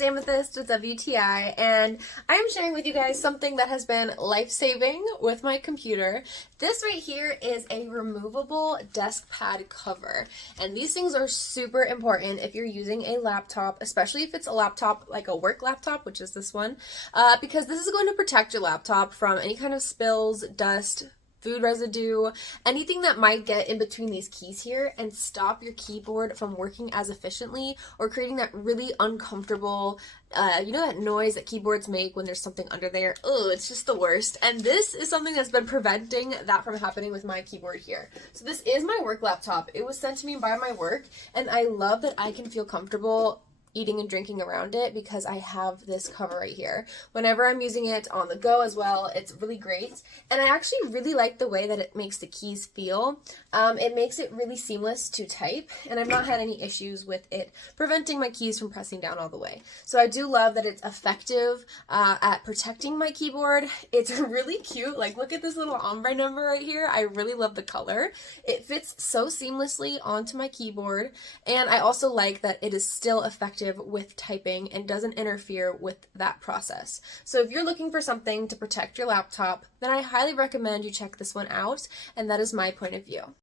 is Amethyst with WTI, and I am sharing with you guys something that has been life-saving with my computer. This right here is a removable desk pad cover, and these things are super important if you're using a laptop, especially if it's a laptop like a work laptop, which is this one, because this is going to protect your laptop from any kind of spills, dust, food residue, anything that might get in between these keys here and stop your keyboard from working as efficiently or creating that really uncomfortable, you know, that noise that keyboards make when there's something under there. Oh, it's just the worst. And this is something that's been preventing that from happening with my keyboard here. So this is my work laptop. It was sent to me by my work, and I love that I can feel comfortable eating and drinking around it because I have this cover right here. Whenever I'm using it on the go as well, it's really great. And I actually really like the way that it makes the keys feel. It makes it really seamless to type, and I've not had any issues with it preventing my keys from pressing down all the way. So I do love that it's effective at protecting my keyboard. It's really cute. Like, look at this little ombre number right here. I really love the color. It fits so seamlessly onto my keyboard, and I also like that it is still effective with typing and doesn't interfere with that process. So if you're looking for something to protect your laptop, then I highly recommend you check this one out, and that is my point of view.